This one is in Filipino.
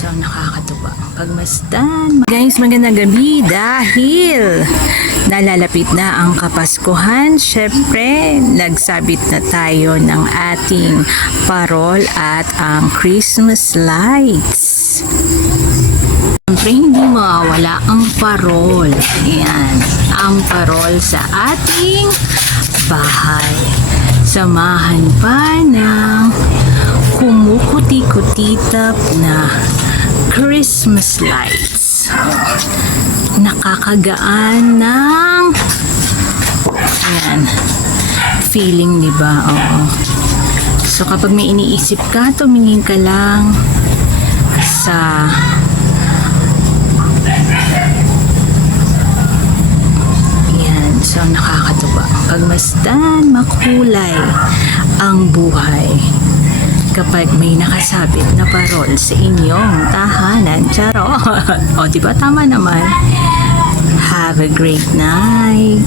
So, nakakatuwa ang pagmasdan. Guys, magandang gabi dahil nalalapit na ang Kapaskuhan. Syempre, nagsabit na tayo ng ating parol at ang Christmas lights. Siyempre, hindi mawawala ang parol. Ayan, ang parol sa ating bahay. Samahan pa ng kumukuti-kutitap na Christmas lights. Nakakagaan ng ayan, feeling, di ba? Oo. So kapag may iniisip ka, tumingin ka lang sa ayan. So nakakatuwa. Pagmasdan, makulay ang buhay kapag may nakasabit na parol sa inyong tahanan. Charot! O, diba? Tama naman. Have a great night.